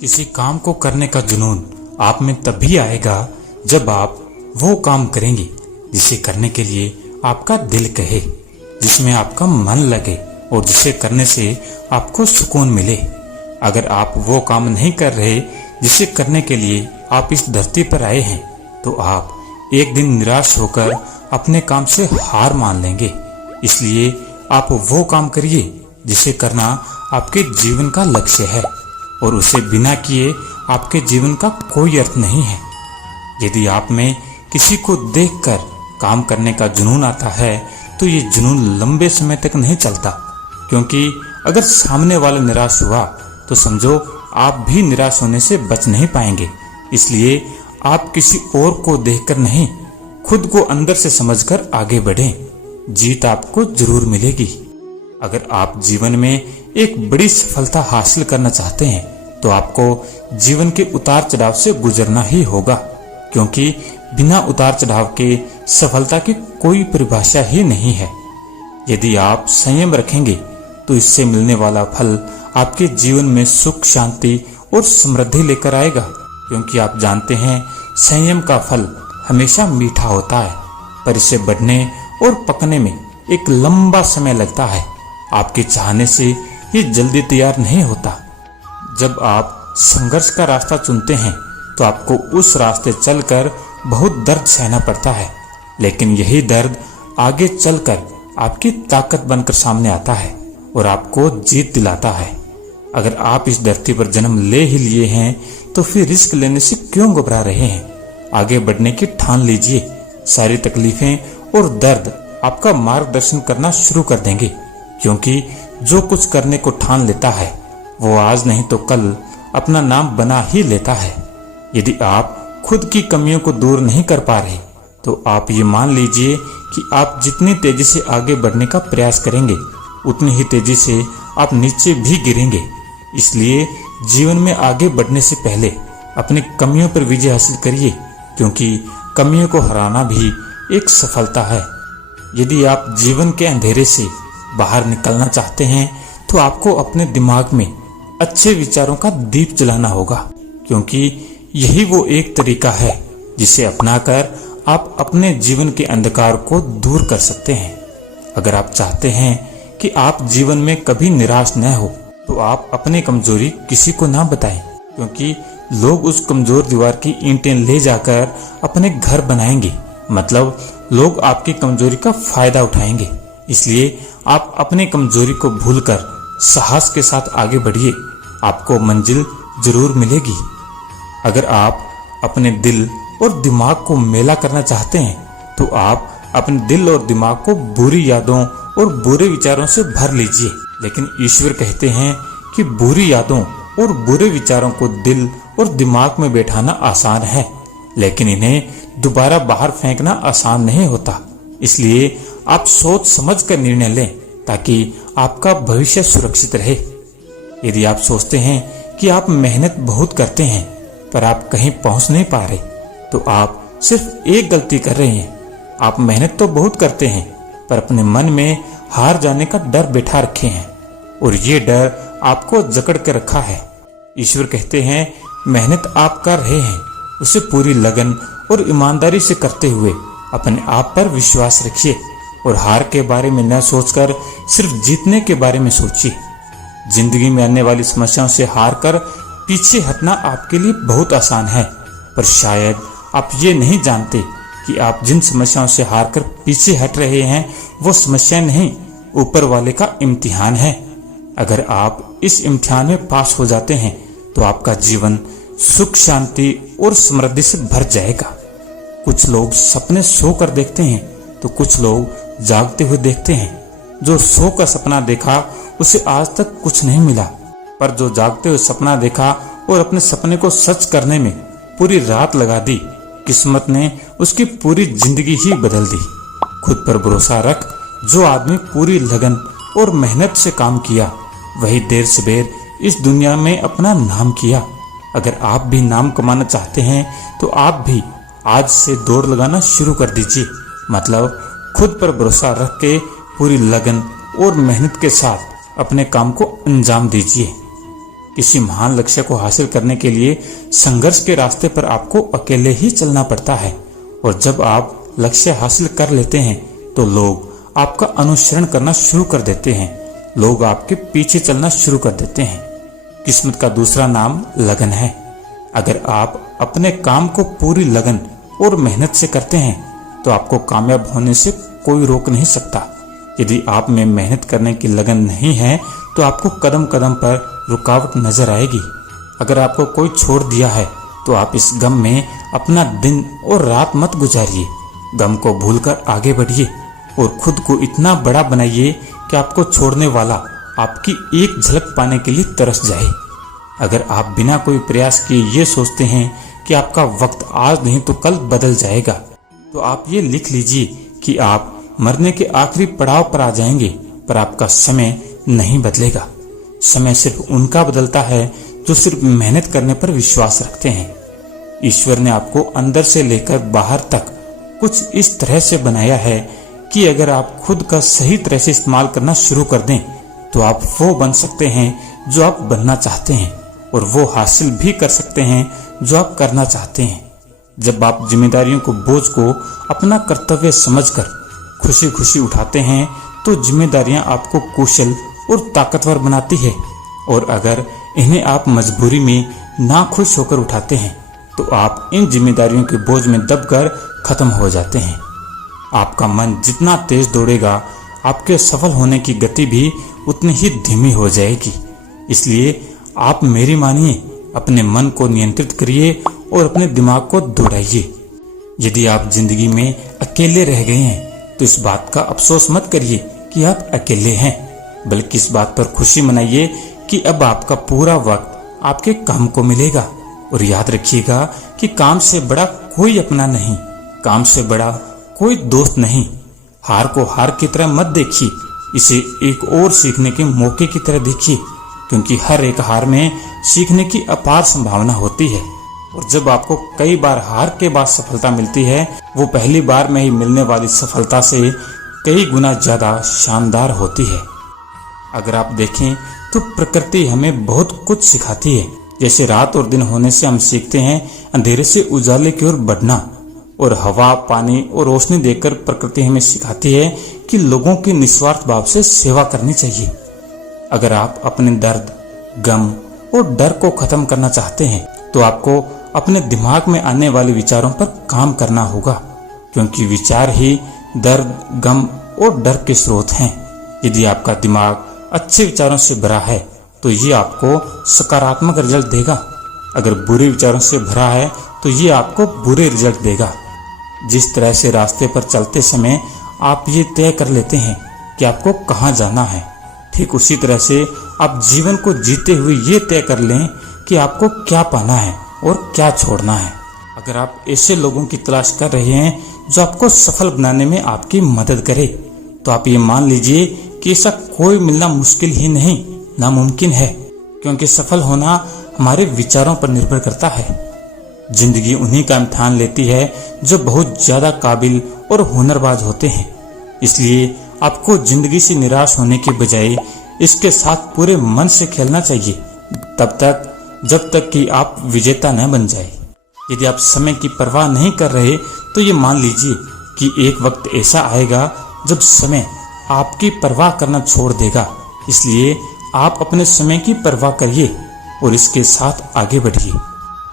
किसी काम को करने का जुनून आप में तभी आएगा जब आप वो काम करेंगे जिसे करने के लिए आपका दिल कहे, जिसमें आपका मन लगे और जिसे करने से आपको सुकून मिले। अगर आप वो काम नहीं कर रहे जिसे करने के लिए आप इस धरती पर आए हैं, तो आप एक दिन निराश होकर अपने काम से हार मान लेंगे। इसलिए आप वो काम करिए जिसे करना आपके जीवन का लक्ष्य है और उसे बिना किए आपके जीवन का कोई अर्थ नहीं है। यदि आप में किसी को देखकर काम करने का जुनून आता है, तो ये जुनून लंबे समय तक नहीं चलता, क्योंकि अगर सामने वाला निराश हुआ तो समझो आप भी निराश होने से बच नहीं पाएंगे। इसलिए आप किसी और को देखकर नहीं, खुद को अंदर से समझकर आगे बढ़ें। जीत आपको जरूर मिलेगी। अगर आप जीवन में एक बड़ी सफलता हासिल करना चाहते हैं, तो आपको जीवन के उतार चढ़ाव से गुजरना ही होगा, क्योंकि बिना उतार चढ़ाव के सफलता की कोई परिभाषा ही नहीं है। यदि आप संयम रखेंगे तो इससे मिलने वाला फल आपके जीवन में सुख, शांति और समृद्धि लेकर आएगा, क्योंकि आप जानते हैं संयम का फल हमेशा मीठा होता है, पर इसे बढ़ने और पकने में एक लंबा समय लगता है। आपके चाहने से ये जल्दी तैयार नहीं होता। जब आप संघर्ष का रास्ता चुनते हैं तो आपको उस रास्ते चलकर बहुत दर्द सहना पड़ता है, लेकिन यही दर्द आगे चलकर आपकी ताकत बनकर सामने आता है और आपको जीत दिलाता है। अगर आप इस धरती पर जन्म ले ही लिए हैं, तो फिर रिस्क लेने से क्यों घबरा रहे हैं? आगे बढ़ने की ठान लीजिए। सारी तकलीफें और दर्द आपका मार्गदर्शन करना शुरू कर देंगे, क्योंकि जो कुछ करने को ठान लेता है वो आज नहीं तो कल अपना नाम बना ही लेता है। यदि आप खुद की कमियों को दूर नहीं कर पा रहे, तो आप ये मान लीजिए कि आप जितनी तेजी से आगे बढ़ने का प्रयास करेंगे, उतनी ही तेजी से आप नीचे भी गिरेंगे। इसलिए जीवन में आगे बढ़ने से पहले अपनी कमियों पर विजय हासिल करिए, क्योंकि कमियों को हराना भी एक सफलता है। यदि आप जीवन के अंधेरे से बाहर निकलना चाहते हैं, तो आपको अपने दिमाग में अच्छे विचारों का दीप जलाना होगा, क्योंकि यही वो एक तरीका है जिसे अपनाकर आप अपने जीवन के अंधकार को दूर कर सकते हैं। अगर आप चाहते हैं कि आप जीवन में कभी निराश न हो, तो आप अपनी कमजोरी किसी को ना बताएं, क्योंकि लोग उस कमजोर दीवार की ईंटें ले जाकर अपने घर बनाएंगे। मतलब लोग आपकी कमजोरी का फायदा उठाएंगे। इसलिए आप अपनी कमजोरी को भूलकर साहस के साथ आगे बढ़िए। आपको मंजिल जरूर मिलेगी। अगर आप अपने दिल और दिमाग को मेला करना चाहते हैं, तो आप अपने दिल और दिमाग को बुरी यादों और बुरे विचारों से भर लीजिए। लेकिन ईश्वर कहते हैं कि बुरी यादों और बुरे विचारों को दिल और दिमाग में बैठाना आसान है, लेकिन इन्हें दोबारा बाहर फेंकना आसान नहीं होता। इसलिए आप सोच समझ कर निर्णय लें, ताकि आपका भविष्य सुरक्षित रहे। यदि आप सोचते हैं कि आप मेहनत बहुत करते हैं पर आप कहीं पहुंच नहीं पा रहे, तो आप सिर्फ एक गलती कर रहे हैं। आप मेहनत तो बहुत करते हैं, पर अपने मन में हार जाने का डर बैठा रखे हैं, और ये डर आपको जकड़ के रखा है। ईश्वर कहते हैं, मेहनत आप कर रहे हैं, उसे पूरी लगन और ईमानदारी से करते हुए अपने आप पर विश्वास रखिए और हार के बारे में न सोचकर सिर्फ जीतने के बारे में सोचिए। जिंदगी में आने वाली समस्याओं से हार कर पीछे हटना आपके लिए बहुत आसान है, पर शायद आप ये नहीं जानते कि आप जिन समस्याओं से हार कर पीछे हट रहे हैं, वो समस्या नहीं, ऊपर वाले का इम्तिहान है। अगर आप इस इम्तिहान में पास हो जाते हैं, तो आपका जीवन सुख, शांति और समृद्धि से भर जाएगा। कुछ लोग सपने सो कर देखते हैं, तो कुछ लोग जागते हुए देखते हैं। जो सो कर सपना देखा उसे आज तक कुछ नहीं मिला, पर जो जागते हुए सपना देखा और अपने सपने को सच करने में पूरी रात लगा दी, किस्मत ने उसकी पूरी जिंदगी ही बदल दी। खुद पर भरोसा रख। जो आदमी पूरी लगन और मेहनत से काम किया, वही देर सबेर इस दुनिया में अपना नाम किया। अगर आप भी नाम कमाना चाहते हैं, तो आप भी आज से दौड़ लगाना शुरू कर दीजिए। मतलब खुद पर भरोसा रख के पूरी लगन और मेहनत के साथ अपने काम को अंजाम दीजिए। किसी महान लक्ष्य को हासिल करने के लिए संघर्ष के रास्ते पर आपको अकेले ही चलना पड़ता है, और जब आप लक्ष्य हासिल कर लेते हैं तो लोग आपका अनुसरण करना शुरू कर देते हैं, लोग आपके पीछे चलना शुरू कर देते हैं। किस्मत का दूसरा नाम लगन है। अगर आप अपने काम को पूरी लगन और मेहनत से करते हैं तो आपको कामयाब होने से कोई रोक नहीं सकता। यदि आप में मेहनत करने की लगन नहीं है तो आपको कदम कदम पर रुकावट नजर आएगी। अगर आपको कोई छोड़ दिया है तो आप इस गम में अपना दिन और रात मत गुजारिए। गम को भूलकर आगे बढ़िए और खुद को इतना बड़ा बनाइए कि आपको छोड़ने वाला आपकी एक झलक पाने के लिए तरस जाए। अगर आप बिना कोई प्रयास किए ये सोचते हैं कि आपका वक्त आज नहीं तो कल बदल जाएगा, तो आप ये लिख लीजिए कि आप मरने के आखिरी पड़ाव पर आ जाएंगे, पर आपका समय नहीं बदलेगा। समय सिर्फ उनका बदलता है जो सिर्फ मेहनत करने पर विश्वास रखते हैं। ईश्वर ने आपको अंदर से लेकर बाहर तक कुछ इस तरह से बनाया है कि अगर आप खुद का सही तरह से इस्तेमाल करना शुरू कर दें तो आप वो बन सकते हैं जो आप बनना चाहते हैं, और वो हासिल भी कर सकते हैं जो आप करना चाहते हैं। जब आप जिम्मेदारियों को बोझ को अपना कर्तव्य समझकर खुशी खुशी उठाते हैं तो जिम्मेदारियां आपको कुशल और ताकतवर बनाती है, और अगर इन्हें आप मजबूरी में नाखुश होकर उठाते हैं तो आप इन जिम्मेदारियों के बोझ में दबकर खत्म हो जाते हैं। आपका मन जितना तेज दौड़ेगा आपके सफल होने की गति भी उतनी ही धीमी हो जाएगी। इसलिए आप मेरी मानिए, अपने मन को नियंत्रित करिए और अपने दिमाग को दौड़ाइए। यदि आप जिंदगी में अकेले रह गए हैं तो इस बात का अफसोस मत करिए कि आप अकेले हैं, बल्कि इस बात पर खुशी मनाइए कि अब आपका पूरा वक्त आपके काम को मिलेगा। और याद रखिएगा कि काम से बड़ा कोई अपना नहीं, काम से बड़ा कोई दोस्त नहीं। हार को हार की तरह मत देखिए, इसे एक और सीखने के मौके की तरह देखिए, क्योंकि हर एक हार में सीखने की अपार संभावना होती है। और जब आपको कई बार हार के बाद सफलता मिलती है, वो पहली बार में ही मिलने वाली सफलता से कई गुना ज्यादा शानदार होती है। अगर आप देखें तो प्रकृति हमें बहुत कुछ सिखाती है। जैसे रात और दिन होने से हम सीखते हैं अंधेरे से उजाले की ओर बढ़ना, और हवा, पानी और रोशनी देकर प्रकृति हमें सिखाती है कि लोगों की निस्वार्थ भाव से सेवा करनी चाहिए। अगर आप अपने दर्द, गम और डर को खत्म करना चाहते हैं तो आपको अपने दिमाग में आने वाले विचारों पर काम करना होगा, क्योंकि विचार ही दर्द, गम और डर के स्रोत हैं। यदि आपका दिमाग अच्छे विचारों से भरा है तो ये आपको सकारात्मक रिजल्ट देगा। अगर बुरे विचारों से भरा है तो ये आपको बुरे रिजल्ट देगा। जिस तरह से रास्ते पर चलते समय आप ये तय कर लेते हैं कि आपको कहाँ जाना है, ठीक उसी तरह से आप जीवन को जीते हुए ये तय कर लें कि आपको क्या पाना है और क्या छोड़ना है। अगर आप ऐसे लोगों की तलाश कर रहे हैं जो आपको सफल बनाने में आपकी मदद करे, तो आप ये मान लीजिए कि ऐसा कोई मिलना मुश्किल ही नहीं, नामुमकिन है, क्योंकि सफल होना हमारे विचारों पर निर्भर करता है। जिंदगी उन्हीं का इम्तिहान लेती है जो बहुत ज्यादा काबिल और हुनरबाज होते हैं। इसलिए आपको जिंदगी से निराश होने के बजाय इसके साथ पूरे मन से खेलना चाहिए, तब तक जब तक कि आप विजेता न बन जाए। यदि आप समय की परवाह नहीं कर रहे तो ये मान लीजिए कि एक वक्त ऐसा आएगा जब समय आपकी परवाह करना छोड़ देगा। इसलिए आप अपने समय की परवाह करिए और इसके साथ आगे बढ़िए।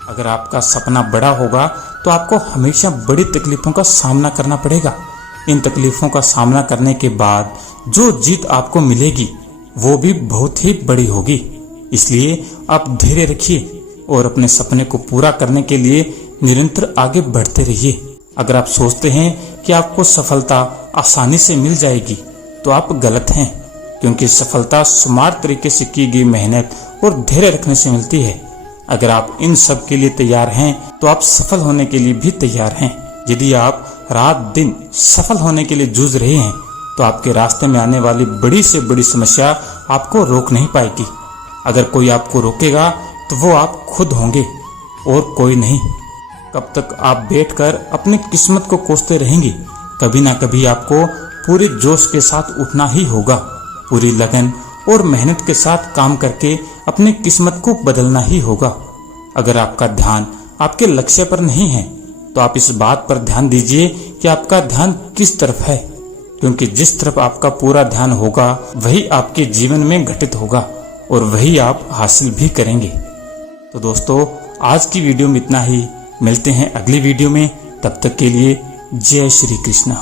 अगर आपका सपना बड़ा होगा तो आपको हमेशा बड़ी तकलीफों का सामना करना पड़ेगा। इन तकलीफों का सामना करने के बाद जो जीत आपको मिलेगी वो भी बहुत ही बड़ी होगी। इसलिए आप धैर्य रखिए और अपने सपने को पूरा करने के लिए निरंतर आगे बढ़ते रहिए। अगर आप सोचते हैं कि आपको सफलता आसानी से मिल जाएगी तो आप गलत हैं, क्योंकि सफलता स्मार्ट तरीके से की गई मेहनत और धैर्य रखने से मिलती है। अगर आप इन सब के लिए तैयार हैं तो आप सफल होने के लिए भी तैयार हैं। यदि आप रात दिन सफल होने के लिए जूझ रहे हैं तो आपके रास्ते में आने वाली बड़ी से बड़ी समस्या आपको रोक नहीं पाएगी। अगर कोई आपको रोकेगा तो वो आप खुद होंगे और कोई नहीं। कब तक आप बैठकर अपनी किस्मत को कोसते रहेंगे? कभी ना कभी आपको पूरे जोश के साथ उठना ही होगा, पूरी लगन और मेहनत के साथ काम करके अपनी किस्मत को बदलना ही होगा। अगर आपका ध्यान आपके लक्ष्य पर नहीं है तो आप इस बात पर ध्यान दीजिए कि आपका ध्यान किस तरफ है, क्योंकि जिस तरफ आपका पूरा ध्यान होगा वही आपके जीवन में घटित होगा और वही आप हासिल भी करेंगे। तो दोस्तों, आज की वीडियो में इतना ही। मिलते हैं अगली वीडियो में, तब तक के लिए जय श्री कृष्ण।